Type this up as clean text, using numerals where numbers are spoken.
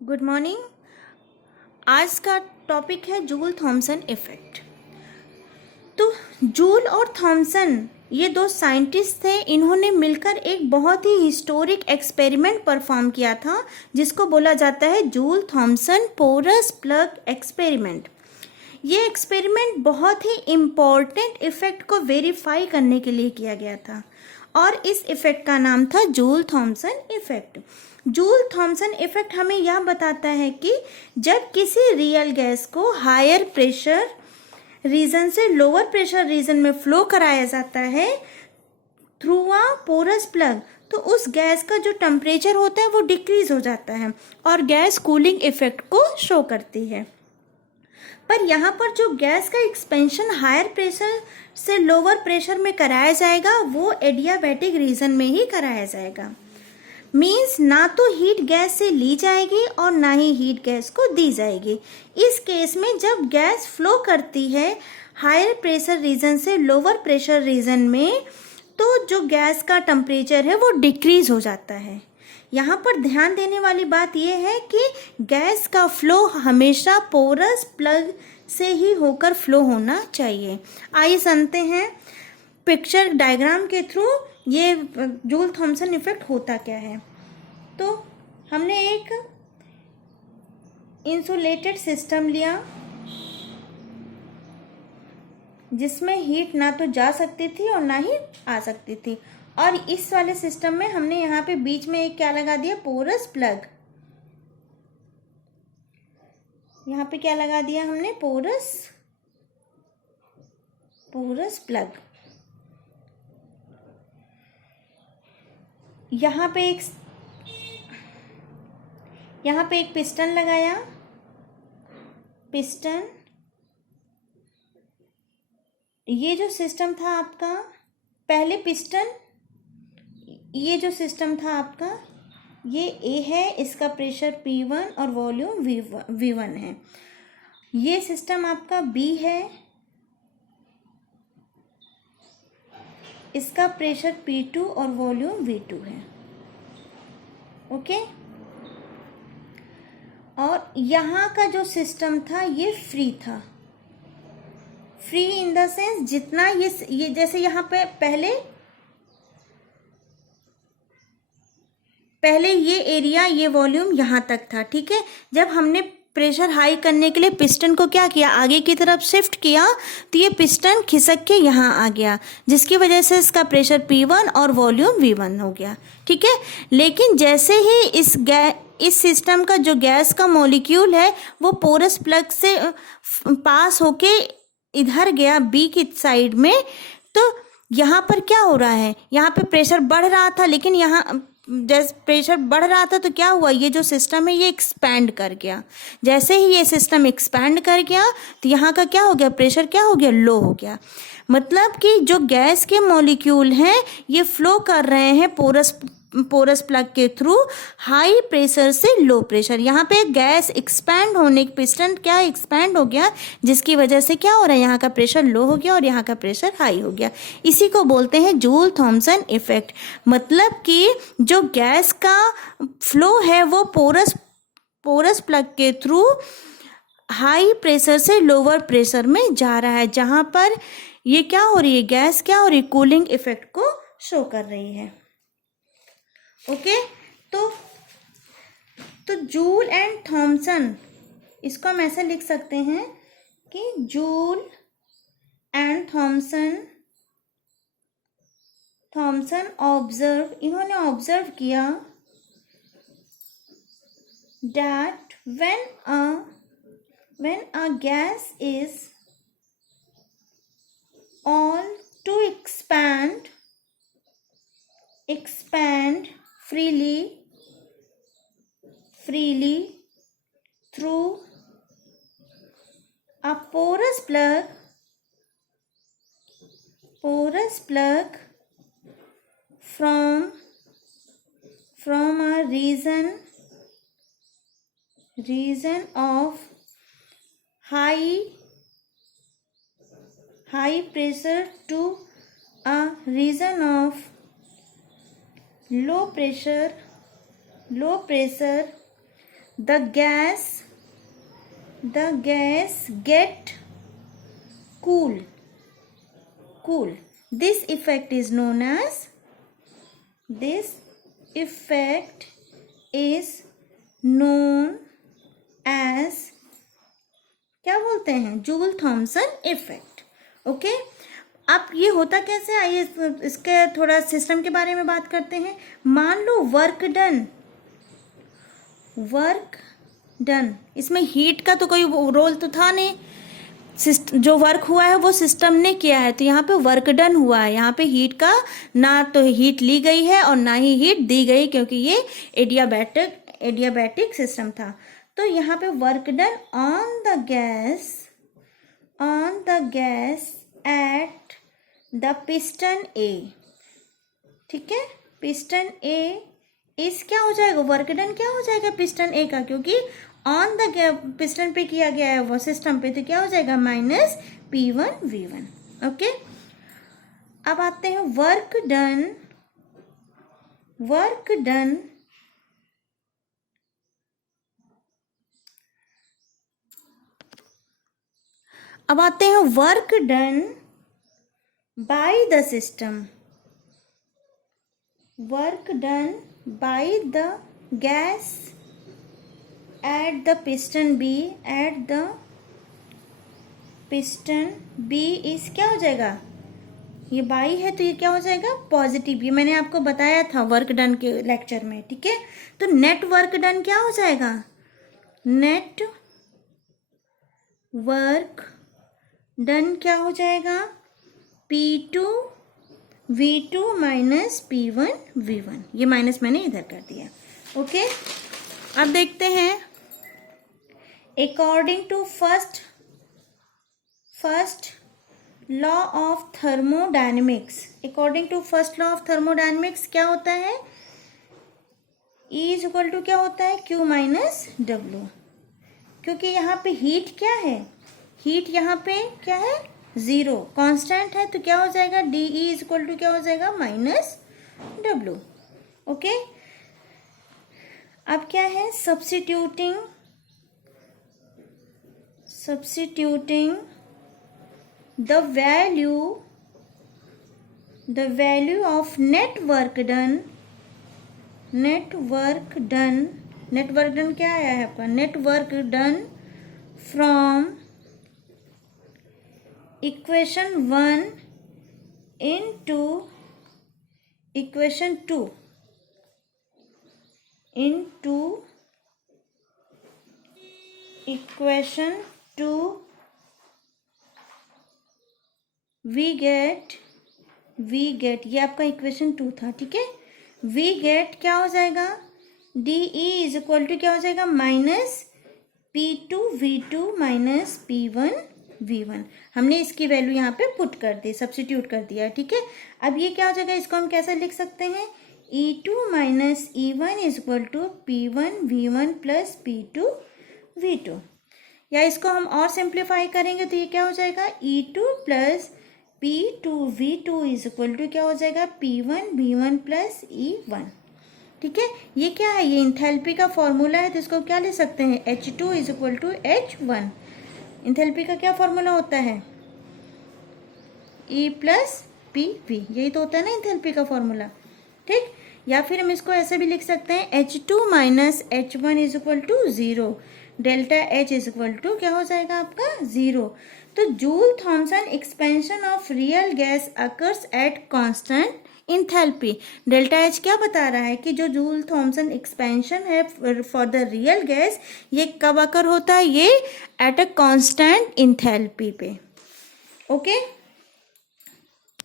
Good morning. आज का topic है जूल थॉमसन इफ़ेक्ट। तो जूल और थॉमसन ये दो साइंटिस्ट थे। इन्होंने मिलकर एक बहुत ही हिस्टोरिक एक्सपेरिमेंट परफॉर्म किया था जिसको बोला जाता है Joule Thomson porous plug experiment. ये एक्सपेरिमेंट बहुत ही इम्पॉर्टेंट इफ़ेक्ट को वेरीफाई करने के लिए किया गया था और इस इफ़ेक्ट का नाम था Joule Thomson effect. Joule Thomson effect हमें यह बताता है कि जब किसी रियल गैस को हायर प्रेशर रीजन से लोअर प्रेशर रीजन में फ्लो कराया जाता है थ्रू अ पोरस प्लग, तो उस गैस का जो टेम्परेचर होता है वो डिक्रीज हो जाता है और गैस कूलिंग इफ़ेक्ट को शो करती है। पर यहाँ पर जो गैस का एक्सपेंशन हायर प्रेशर से लोअर प्रेशर में कराया जाएगा वो एडियाबैटिक रीजन में ही कराया जाएगा। मीन्स ना तो हीट गैस से ली जाएगी और ना ही हीट गैस को दी जाएगी। इस केस में जब गैस फ्लो करती है हायर प्रेशर रीजन से लोअर प्रेशर रीजन में, तो जो गैस का टेम्परेचर है वो डिक्रीज हो जाता है। यहाँ पर ध्यान देने वाली बात यह है कि गैस का फ्लो हमेशा पोरस प्लग से ही होकर फ्लो होना चाहिए। आइए समझते हैं पिक्चर डायग्राम के थ्रू ये जूल थॉमसन इफेक्ट होता क्या है। तो हमने एक इंसुलेटेड सिस्टम लिया जिसमें हीट ना तो जा सकती थी और ना ही आ सकती थी, और इस वाले सिस्टम में हमने यहाँ पे बीच में एक क्या लगा दिया, पोरस प्लग। यहाँ पे क्या लगा दिया हमने, पोरस प्लग। यहाँ पे एक पिस्टन लगाया, पिस्टन। ये जो सिस्टम था आपका पहले पिस्टन, ये जो सिस्टम था आपका ये ए है, इसका प्रेशर P1 और वॉल्यूम V1 है। ये सिस्टम आपका B है, इसका प्रेशर P2 और वॉल्यूम V2 है। ओके। और यहाँ का जो सिस्टम था ये फ्री था। फ्री इन द सेंस जितना ये जैसे यहाँ पे पहले ये एरिया, ये वॉल्यूम यहाँ तक था, ठीक है। जब हमने प्रेशर हाई करने के लिए पिस्टन को क्या किया, आगे की तरफ शिफ्ट किया, तो ये पिस्टन खिसक के यहाँ आ गया, जिसकी वजह से इसका प्रेशर P1 और वॉल्यूम V1 हो गया, ठीक है। लेकिन जैसे ही इस सिस्टम का जो गैस का मॉलिक्यूल है वो पोरस प्लग से पास होके इधर गया बी की साइड में, तो यहाँ पर क्या हो रहा है, यहाँ पे प्रेशर बढ़ रहा था, लेकिन यहाँ जैसे प्रेशर बढ़ रहा था तो क्या हुआ, ये जो सिस्टम है ये एक्सपैंड कर गया। जैसे ही ये सिस्टम एक्सपैंड कर गया तो यहाँ का क्या हो गया, प्रेशर क्या हो गया, लो हो गया। मतलब कि जो गैस के मॉलिक्यूल हैं ये फ्लो कर रहे हैं पोरस प्लग के थ्रू हाई प्रेशर से लो प्रेशर। यहाँ पे गैस एक्सपैंड होने, पिस्टन क्या एक्सपैंड हो गया, जिसकी वजह से क्या हो रहा है, यहाँ का प्रेशर लो हो गया और यहाँ का प्रेशर हाई हो गया। इसी को बोलते हैं जूल थॉमसन इफेक्ट। मतलब कि जो गैस का फ्लो है वो पोरस प्लग के थ्रू हाई प्रेशर से लोअर प्रेशर में जा रहा है, जहाँ पर ये क्या हो रही है, गैस क्या हो रही है, कूलिंग इफेक्ट को शो कर रही है। ओके। तो जूल एंड थॉमसन, इसको हम ऐसे लिख सकते हैं कि जूल एंड थॉमसन ऑब्जर्व, इन्होंने ऑब्जर्व किया that when a gas is all to expand freely through a porous plug from a region of high pressure to a region of low pressure, the gas get cool. This effect is known as क्या बोलते हैं, joule Thompson effect. Okay, अब ये होता कैसे, आइए इसके थोड़ा सिस्टम के बारे में बात करते हैं. मान लो वर्क डन, इसमें हीट का तो कोई रोल तो था नहीं, जो वर्क हुआ है वो सिस्टम ने किया है, तो यहाँ पे वर्क डन हुआ है. यहाँ पे हीट का ना तो हीट ली गई है और ना ही हीट दी गई, क्योंकि ये एडियाबैटिक सिस्टम था. तो यहाँ पे work done on the gas at the piston A. ठीक है, पिस्टन ए इस क्या हो जाएगा, वर्क डन क्या हो जाएगा पिस्टन ए का, क्योंकि ऑन द पिस्टन पे किया गया है वो सिस्टम पे, तो क्या हो जाएगा माइनस P1 V1. ओके, अब आते हैं वर्क डन अब आते हैं work done by the system. Work done by the gas at the piston B इस क्या हो जाएगा, ये बाई है तो ये क्या हो जाएगा पॉजिटिव. ये मैंने आपको बताया था वर्क डन के लेक्चर में. ठीक है, तो नेट वर्क डन क्या हो जाएगा, नेट वर्क डन क्या हो जाएगा, P2 V2 minus P1 V1. ये माइनस मैंने इधर कर दिया. ओके, अब देखते हैं according to first law of thermodynamics. According to first law of thermodynamics क्या होता है, E इज इक्वल टू क्या होता है Q माइनस W. क्योंकि यहाँ पे हीट क्या है, हीट यहाँ पे क्या है, 0 कांस्टेंट है, तो क्या हो जाएगा DE इज इक्वल टू क्या हो जाएगा माइनस W. ओके, अब क्या है, substituting the value of net work done क्या आया है आपका, net work done from equation 1 into equation 2 we get ये आपका इक्वेशन 2 था. ठीक है, we get क्या हो जाएगा, DE इज इक्वल टू क्या हो जाएगा minus P2 V2 minus P1 V1. हमने इसकी वैल्यू यहाँ पे पुट कर दी, सब्स्टिट्यूट कर दिया. ठीक है, अब ये क्या हो जाएगा, इसको हम कैसे लिख सकते हैं, E2 minus E1 is equal to P1 V1 plus P2 V2. या इसको हम और सिंप्लीफाई करेंगे तो ये क्या हो जाएगा, E2 plus P2 V2 is equal to क्या हो जाएगा P1 V1 प्लस E1. ठीक है, ये क्या है, ये इंथैल्पी का फॉर्मूला है, तो इसको क्या ले सकते हैं, H2 is equal to H1. Enthalpy का क्या फॉर्मूला होता है, E प्लस PV, यही तो होता है ना इंथैल्पी का फॉर्मूला. ठीक, या फिर हम इसको ऐसे भी लिख सकते हैं H2 minus H1 is equal to 0. Delta H is equal to क्या हो जाएगा आपका 0. तो Joule Thomson expansion of real gas occurs at constant enthalpy. Delta H क्या बता रहा है कि जो जूल थॉमसन एक्सपेंशन है फॉर द रियल गैस, ये कब अकर होता है, ये एट अ कांस्टेंट इंथैल्पी पे. ओके